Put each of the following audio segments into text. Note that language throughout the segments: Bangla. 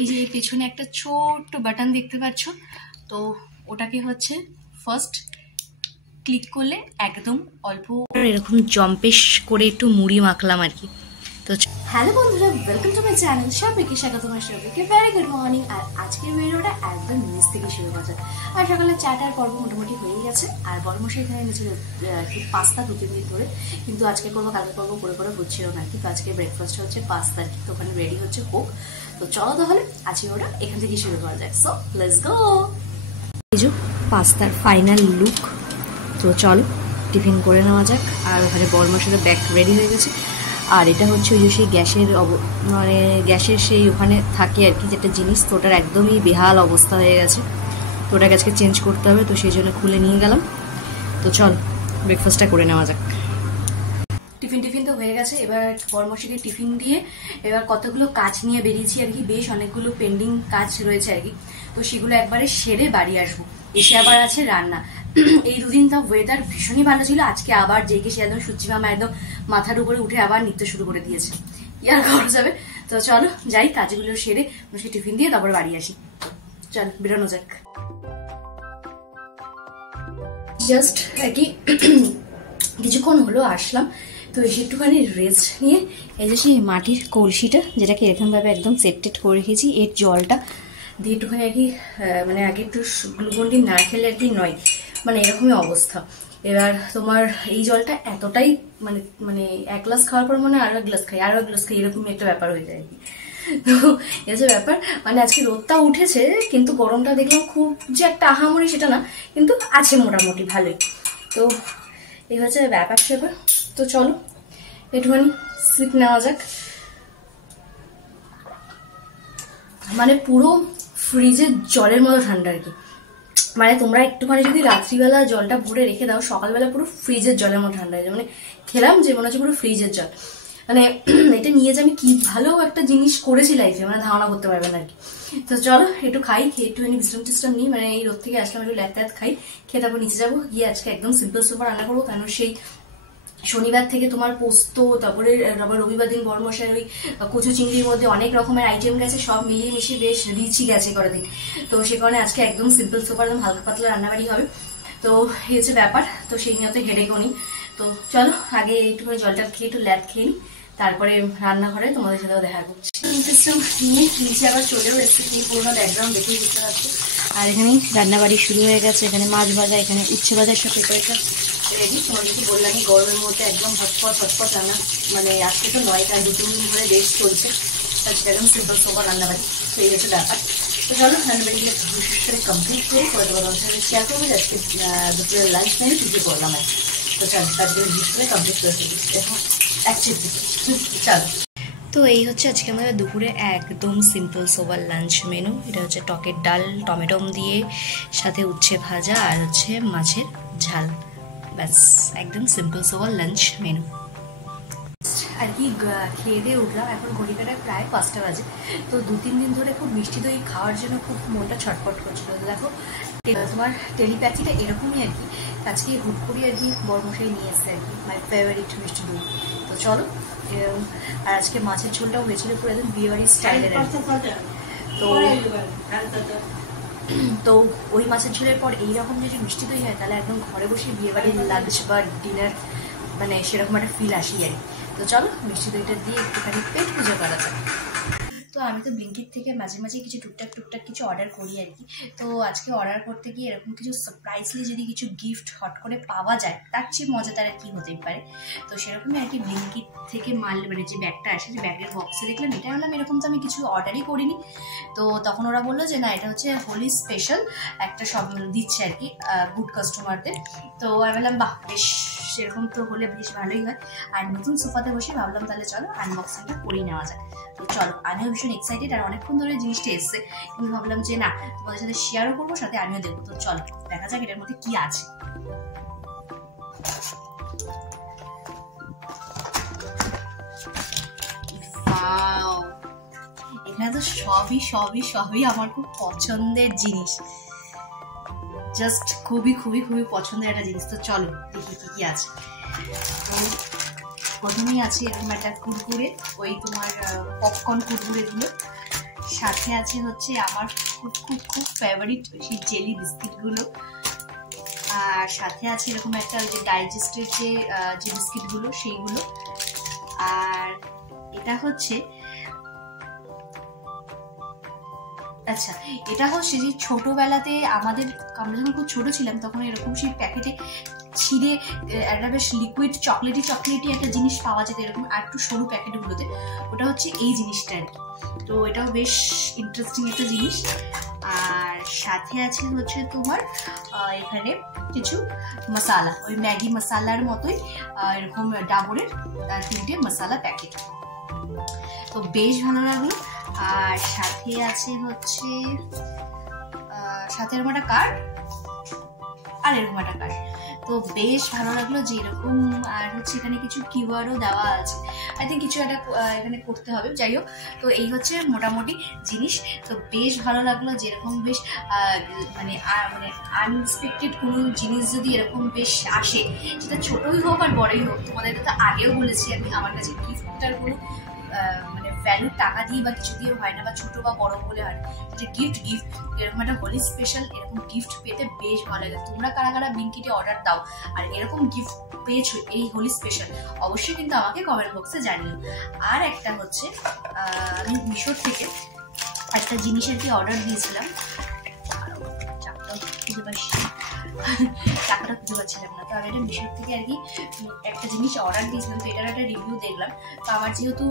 এই যে পেছনে একটা ছোট্ট বাটন দেখতে পাচ্ছ, তো ওটাকে হচ্ছে ফার্স্ট ক্লিক করলে একদম অল্প এরকম জম্পেশ করে একটু মুড়ি মাখলাম আর কি। তো হ্যালো বন্ধুরা, ওয়েলকাম টু মাই চ্যানেল। সবাইকে স্বাগত। তোমার সবাইকে ভেরি গুড মর্নিং। আর আজকের ভিডিওটা একদম নিচ থেকে শুরু করা। আর সকালে চাটার পর্ব মোটামুটি হয়ে গেছে। আর বড়মশাই এখানে গেছিল পাস্তা 2-3 দিন ধরে, কিন্তু আজকে করবো কালকে করবো করে হচ্ছিল না। কিন্তু আজকে ব্রেকফাস্ট হচ্ছে পাস্তা, তো ওখানে রেডি হচ্ছে কোক। তো চলো তাহলে আজকে ওটা এখান থেকে শুরু করা যায়। So let's go. এই যে পাস্তার ফাইনাল লুক। তো চলো টিফিন করে নেওয়া যাক। আর ওখানে বড়মশাইয়ের ব্যাগ রেডি হয়ে গেছে। আর এটা হচ্ছে ওই যে সেই গ্যাসের মানে গ্যাসের সেই ওখানে থাকে আর কি যেটা জিনিস, তো ওটার একদমই বেহাল অবস্থা হয়ে গেছে। তো ওটাকে আজকে চেঞ্জ করতে হবে, তো সেই জন্য খুলে নিয়ে গেলাম। তো চল ব্রেকফাস্টটা করে নেওয়া যাক। টিফিন তো হয়ে গেছে। এবার বড়মশাইকে টিফিন দিয়ে এবার কতগুলো কাজ নিয়ে বেরিয়েছি আর কি। বেশ অনেকগুলো পেন্ডিং কাজ রয়েছে আর কি, তো সেগুলো একবারে সেরে বাড়ি আসবো। এসে আবার আছে রান্না। এই দুদিন তো ওয়েদার ভীষণই ভালো ছিল। আজকে আবার জেগে সে একদম সূর্যি মামা একদম মাথার উপরে উঠে আবার নৃত্য শুরু করে দিয়েছে। ইয়ার করা যাবে। তো চলো যাই, কাজগুলো সেরে মানুষকে টিফিন দিয়ে তারপর বাড়ি আসি। চল বেরোনো যাক। জাস্ট আর কি কিছুক্ষণ হলো আসলাম, তো এসে একটুখানি রেস্ট নিয়ে এই যে সেই মাটির কলসিটা যেটাকে এরকমভাবে একদম সেট করে রেখেছি, এর জলটা দিয়ে একটুখানি আর কি মানে আগে একটু গ্লুকন্ডি না খেলে আর কি নয়, মানে এরকমই অবস্থা। এবার তোমার এই জলটা এতটাই মানে মানে 1 গ্লাস খাওয়ার পর মানে আরো 1 গ্লাস খাই, আরো 1 গ্লাস খাই, এরকমই একটা ব্যাপার হয়ে যায় আর কি। তো এই যে ব্যাপার, মানে আজকে রোদটা উঠেছে কিন্তু গরমটা দেখলাম খুব যে একটা আহামরি সেটা না, কিন্তু আছে মোটামুটি ভালোই। তো এই হচ্ছে ব্যাপার স্যাপার। তো চলো একটুখানি স্লিপ নেওয়া যাক। মানে পুরো ফ্রিজের জলের মতো ঠান্ডা আর কি। মানে তোমরা একটুখানি যদি রাত্রিবেলা জলটা ভরে রেখে দাও, সকালবেলা পুরো ফ্রিজের জলের মতো ঠান্ডা হয়ে যায়। মানে খেলাম যে মনে হচ্ছে পুরো ফ্রিজের জল। মানে এটা নিয়ে যে আমি কি ভালো একটা জিনিস করেছি লাইফে, মানে ধারণা করতে পারবেন আর কি। তো চলো একটু খাই, খেয়ে একটুখানি বিশ্রাম টিশ্রাম নিই। মানে এই রোদ থেকে আসলাম, একটু ল্যাত খাই, খেয়ে তারপর নিচে যাবো। গিয়ে আজকে একদম সিম্পল সুপার রান্না করবো, কারণ সেই শনিবার থেকে তোমার পোস্ত, তারপরে রবিবার দিন বড়মশাই ওই কচু চিংড়ির মধ্যে অনেক রকমের আইটেম গেছে, সব মিলিয়ে মিশিয়ে বেশ রিচই গেছে করা দিন। তো সে কারণে আজকে একদম সিম্পল সুপার একদম হালকা পাতলা রান্নাবাড়ি হবে। তো এই হচ্ছে ব্যাপার। তো সেই নিয়ে তো হেডেকও নি। তো চলো আগে একটুখানি জলটা খেয়ে একটু ল্যাদ খেয়ে নিই, তারপরে রান্নাঘরে তোমাদের সাথেও দেখা করছি। সিস্টেম নিয়ে নিচে আবার চলেও এসেছি, কি পুরোনো ব্যাকগ্রাউন্ড দেখেই বুঝতে পারছি। আর এখানেই রান্নাবাড়ি শুরু হয়ে গেছে। এখানে মাছ ভাজা, এখানে উচ্ছে ভাজার সব প্রিপারেশন রেডি। তোমাদেরকে বললামই গরমের মধ্যে একদম হটপট রান্না, মানে আজকে তো নয়, তার 2-3 দিন ধরে বেশ চলছে। আজকে একদম সিম্পল সুপার রান্নাবাড়ি। তো এই হচ্ছে ব্যাপার। তো চলো রান্নাবাড়িগুলো বিশেষ করে কমপ্লিট করে তোমাদের সাথে শেয়ার করবো যে আজকে দুপুরের লাঞ্চ মেনু কী কী করলাম আর কি। তো চলো তাদের বিশেষ করে কমপ্লিট করে ফেলি এখন অ্যাকচুয়ালি। চলো। তো এই হচ্ছে আজকে আমাদের দুপুরে একদম সিম্পল সোবার লাঞ্চ মেনু। এটা হচ্ছে টকের ডাল টমেটোম দিয়ে, সাথে উচ্ছে ভাজা আর হচ্ছে মাছের ঝাল। ব্যাস একদম সিম্পল সোবার লাঞ্চ মেনু আর কি। খেয়ে দিয়ে উঠলাম, এখন ঘড়ি কাটায় প্রায় 5টা বাজে। তো 2-3 দিন ধরে খুব মিষ্টি দই খাওয়ার জন্য খুব মনটা ছটফট করছিল। দেখো তোমার টেলিপ্যাথিটা এরকমই আর কি। আজকে হুট করে আর কি বড়মশাই নিয়ে এসছে আর কি মাই ফেভারিট মিষ্টি দই। তো চলো। আর আজকে মাছের ঝোলটাও হয়েছিল পুরো একদম বিয়েবাড়ির স্টাইলের। তো ওই মাছের ঝোলের পর এইরকম যদি মিষ্টি দই হয়, তাহলে একদম ঘরে বসে বিয়েবাড়ির লাঞ্চ বা ডিনার মানে সেরকম একটা ফিল আসি আর কি। তো চলো মিষ্টি দইটা দিয়ে একটুখানি পেট পুজো করা যায়। তো আমি তো ব্লিঙ্কিট থেকে মাঝে মাঝে কিছু টুকটাক কিছু অর্ডার করি আর কি। তো আজকে অর্ডার করতে গিয়ে এরকম কিছু সারপ্রাইজলি যদি কিছু গিফট হট করে পাওয়া যায়, তার চেয়ে মজাদার আর কি হতেই পারে। তো সেরকমই আর কি ব্লিঙ্কিট থেকে মাল মানে যে ব্যাগটা আসে, যে ব্যাগের বক্সে দেখলাম এটা, বললাম এরকম তো আমি কিছু অর্ডারই করিনি। তো তখন ওরা বললো যে না, এটা হচ্ছে হোলি স্পেশাল একটা সব দিচ্ছে আর কি গুড কাস্টমারদের। তো আমি বললাম বাহ, বেশ সেরকম তো হলে বেশ ভালোই হয়। আর নতুন সোফাতে বসে ভাবলাম তাহলে চলো আনবক্সিংটা করেই নেওয়া যায়। তো চলো, আমিও ভীষণ এক্সাইটেড। আর অনেকক্ষণ ধরে জিনিসটা এসছে, কিন্তু ভাবলাম যে না, তোমাদের সাথে শেয়ারও করবো, সাথে আমিও দেখবো। তো চলো দেখা যাক এটার মধ্যে কি আছে। এখানে তো সবই আমার খুব পছন্দের জিনিস। জাস্ট খুবই পছন্দের একটা জিনিস। তো চলো দেখি কি আছে। তো প্রথমেই আছে এরকম একটা কুরকুরে, ওই তোমার পপকর্ন কুরকুরে গুলো, সাথে আছে হচ্ছে আমার খুব খুব খুব ফেভারিট সেই জেলি বিস্কিটগুলো, আর সাথে আছে এরকম একটা ওই যে ডাইজেস্টের যে বিস্কিটগুলো সেইগুলো। আর এটা হচ্ছে আচ্ছা, এটা হচ্ছে যে ছোটবেলাতে আমাদের, আমরা যখন খুব ছোট ছিলাম তখন এরকম সেই প্যাকেটে ছিঁড়ে একটা বেশ লিকুইড চকলেটি একটা জিনিস পাওয়া যেত এরকম, আর একটু সরু প্যাকেটগুলোতে, ওটা হচ্ছে এই জিনিসটা আর কি। তো এটাও বেশ ইন্টারেস্টিং একটা জিনিস। আর সাথে আছে হচ্ছে তোমার এখানে কিছু মশালা, ওই ম্যাগি মশালার মতোই এরকম ডাবরের 3টে মশালা প্যাকেট, তো বেশ ভালো লাগলো। আর সাথে আছে হচ্ছে সাথে এরকম একটা কার্ড আর এরকম একটা কার্ড, তো বেশ ভালো লাগলো যে এরকম। আর হচ্ছে এখানে কিছু কিওয়ার্ডও দেওয়া আছে, আই থিঙ্ক কিছু একটা এখানে করতে হবে, যাই হোক। তো এই হচ্ছে মোটামুটি জিনিস, তো বেশ ভালো লাগলো যে এরকম বেশ মানে আনএক্সপেক্টেড কোনো জিনিস যদি এরকম বেশ আসে, সেটা ছোটই হোক আর বড়ই হোক। তোমাদের তো আগেও বলেছি আমি, আমার কাছে গিফটটার কোনো মানে ভ্যালু টাকা দিয়ে বা কিছু দিয়ে হয় না, বা ছোট বা বড় বলে হয় না, যেটা গিফট এরকম একটা হোলি স্পেশাল এরকম গিফট পেতে বেশ ভালো লাগে। তোমরা কারা কারা ব্লিঙ্কিটে অর্ডার দাও আর এরকম গিফট পেয়েছো এই হোলি স্পেশাল, অবশ্যই কিন্তু আমাকে কমেন্ট বক্সে জানিও। আর একটা হচ্ছে আমি মিশোর থেকে একটা জিনিস আর কি অর্ডার দিয়েছিলাম, টাকাটা খুঁজে পাচ্ছিলাম না, তো আমি এটা মিশোর থেকে আর কি একটা জিনিস অর্ডার দিয়েছিলাম, তো এটার একটা রিভিউ দেখলাম। তো আমার যেহেতু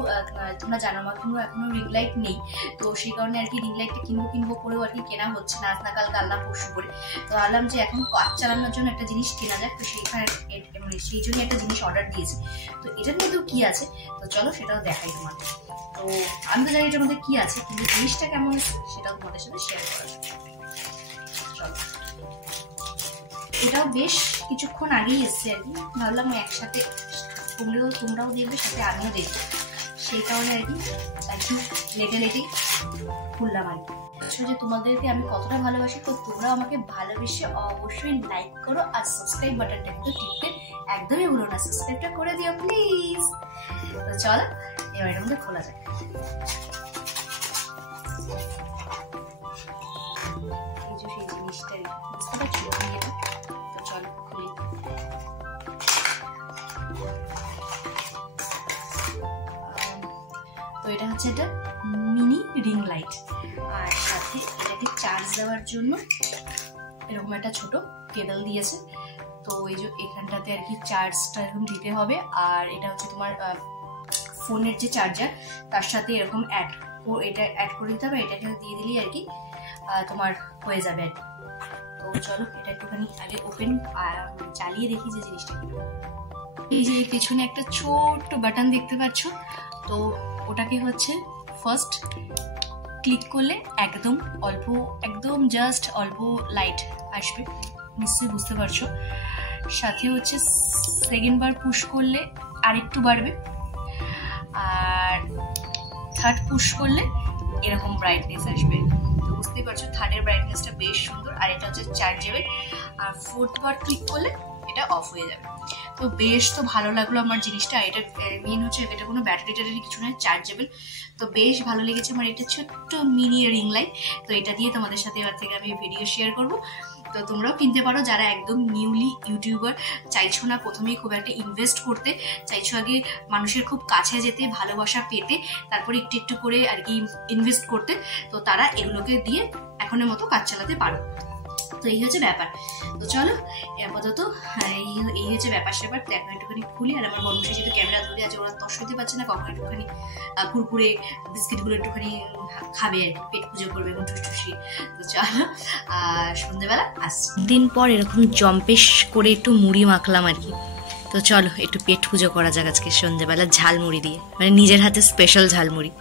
তোমরা জানো আমার এখনো রিং লাইট নেই, তো সেই কারণে আর কি রিং লাইটটা কিনবো করেও আর কি কেনা হচ্ছে না, আজ না কাল কাল না পরশু করে। তো ভাবলাম যে এখন কাজ চালানোর জন্য একটা জিনিস কেনা যাক, তো সেইখানে মানে সেই জন্য একটা জিনিস অর্ডার দিয়েছি। তো এটার মধ্যেও কি আছে, তো চলো সেটাও দেখাই তোমাদের। তো আমি তো জানি এটার মধ্যে কি আছে, কিন্তু জিনিসটা কেমন আছে সেটাও তোমাদের সাথে শেয়ার করা যাবে। চলো, এটাও বেশ কিছুক্ষণ আগেই এসছে আর কি, ভাবলাম একসাথে তোমরাও দেখবে সাথে আমিও দেখবো, সেই কারণে আর কি লেগে খুললাম আর কি। যে তোমাদেরকে আমি কতটা ভালোবাসি, তো তোমরা আমাকে ভালোবেসে অবশ্যই লাইক করো, আর সাবস্ক্রাইব বাটনটা কিন্তু টিপতে একদমই ভুলো না, সাবস্ক্রাইবটা করে দিও প্লিজ। তো চলো এবার এর মধ্যে খোলা যায়। এই যে সেই জিনিসটাই বুঝতে পারছো, তো চলো খুলি। তো এটা হচ্ছে একটা মিনি রিং লাইট, আর সাথে এটাকে চার্জ দেওয়ার জন্য এরকম একটা ছোট কেবল দিয়েছে। তো এই যে এখানটাতে আর কি চার্জটা এরকম দিতে হবে, আর এটা হচ্ছে তোমার ফোনের যে চার্জার তার সাথে এরকম এটা অ্যাড করে দিতে হবে, এটাকে দিয়ে দিলেই আর কি তোমার হয়ে যাবে আর কি। তো চলো এটা একটুখানি আগে ওপেন চালিয়ে দেখি যে জিনিসটা কি। এই যে পেছনে একটা ছোট্ট বাটন দেখতে পাচ্ছ, তো ওটাকে হচ্ছে ফার্স্ট ক্লিক করলে একদম জাস্ট অল্প লাইট আসবে, নিশ্চয়ই বুঝতে পারছো। সাথে হচ্ছে সেকেন্ড বার পুশ করলে আরেকটু বাড়বে, আর থার্ড পুশ করলে এরকম ব্রাইটনেস আসবে। তো বুঝতেই পারছো থার্ডের ব্রাইটনেসটা বেশ সুন্দর, আর এটা হচ্ছে চার্জেবল। আর ফোর্থ বার ক্লিক করলে এটা অফ হয়ে যাবে। তো বেশ তো ভালো লাগলো আমার জিনিসটা। এটা মেন হচ্ছে এটা কোনো ব্যাটারি ট্যাটারি কিছু নয়, চার্জেবল। তো বেশ ভালো লেগেছে আমার এটা ছোট্ট মিনি রিং লাইট। তো এটা দিয়ে তোমাদের সাথে এবার থেকে আমি ভিডিও শেয়ার করবো। তো তোমরাও কিনতে পারো যারা একদম নিউলি ইউটিউবার, চাইছো না প্রথমেই খুব একটা ইনভেস্ট করতে, চাইছো আগে মানুষের খুব কাছে যেতে, ভালোবাসা পেতে, তারপরে একটু একটু করে আর কি ইনভেস্ট করতে, তো তারা এগুলোকে দিয়ে এখনের মতো কাজ চালাতে পারো। তো এই হচ্ছে ব্যাপার। তো চলো আপাতত এই হচ্ছে ব্যাপার স্যাপার। তো এখন একটুখানি খুলি, আর আমার বন্ধুদের যেহেতু ক্যামেরা ধরে আছে, ওরা তস হতে পারছে না, কখন একটুখানি কুরকুরে বিস্কিটগুলো একটুখানি খাবে আর কি, পেট পুজো করবে এবং টুসটুসি। তো চলো সন্ধ্যেবেলা আসছি, দিন পর এরকম জম্পেশ করে একটু মুড়ি মাখলাম আর কি। তো চলো একটু পেট পুজো করা যাক আজকে সন্ধ্যেবেলা ঝালমুড়ি দিয়ে, মানে নিজের হাতে স্পেশাল ঝালমুড়ি।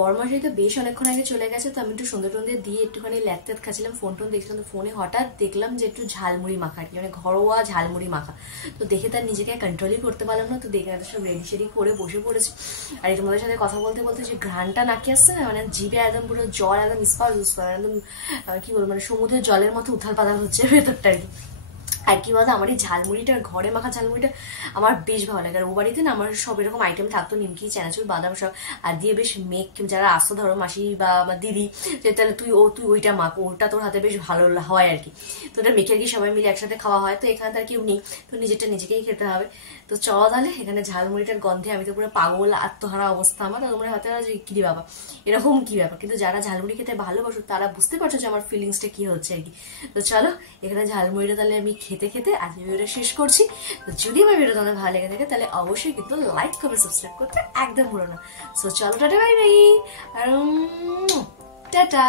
বড়মাসি তো বেশ অনেকক্ষণ আগে চলে গেছে, তো আমি একটু সন্ধ্যে টন্ধে দিয়ে একটুখানি ল্যাপটপ খাচ্ছিলাম, ফোন টোন দেখছিলাম। তো ফোনে হঠাৎ দেখলাম যে একটু ঝালমুড়ি মাখা আর কি, মানে ঘরোয়া ঝালমুড়ি মাখা। তো দেখে তার নিজেকে কন্ট্রোলই করতে পারলাম না, তো দেখে সব রেডি সেডি করে বসে পড়েছি। আর এই তোমাদের সাথে কথা বলতে বলতে যে ঘ্রাণটা নাকি আসছে না, মানে জিভে একদম পুরো জল একদম ইস্পার একদম কি বলবো, মানে সমুদ্রের জলের মতো উথাল পাতাল হচ্ছে ভেতরটা আর কি। আর কি বলতো, আমার এই ঝালমুড়িটা, ঘরে মাখা ঝালমুড়িটা আমার বেশ ভালো লাগে। আর ও বাড়িতে না আমার সব এরকম আইটেম থাকতো, নিমকি, চানাচুর, বাদাম সব, আর দিয়ে বেশ মেঘ যারা আসতো ধরো মাসি বা আমার দিদি, যে তাহলে তুই ওইটা মাখ, ওটা তোর হাতে বেশ ভালো হয় আর কি। তো ওটা মেখে আর কি সবাই মিলে একসাথে খাওয়া হয়। তো এখানে তার কেউ নেই, তো নিজেরটা নিজেকেই খেতে হবে। তো চলো তাহলে, এখানে ঝালমুড়িটার গন্ধে আমি তো পুরো পাগল, আত্মহারা অবস্থা আমার। তোমরা হাতে যে কি বাবা এরকম কি ব্যাপার, কিন্তু যারা ঝালমুড়ি খেতে ভালোবাসো তারা বুঝতে পারছো যে আমার ফিলিংসটা কি হচ্ছে আর কি। তো চলো এখানে ঝালমুড়িটা তাহলে আমি খেতে খেতে আজকে ভিডিওটা শেষ করছি। তো যদি আমার ভিডিও তোমাদের ভালো লেগে থাকে তাহলে অবশ্যই কিন্তু লাইক, কমেন্ট, সাবস্ক্রাইব করতে একদম ভুলো না। সো চলো, টাটা, বাই বাই, আর টাটা।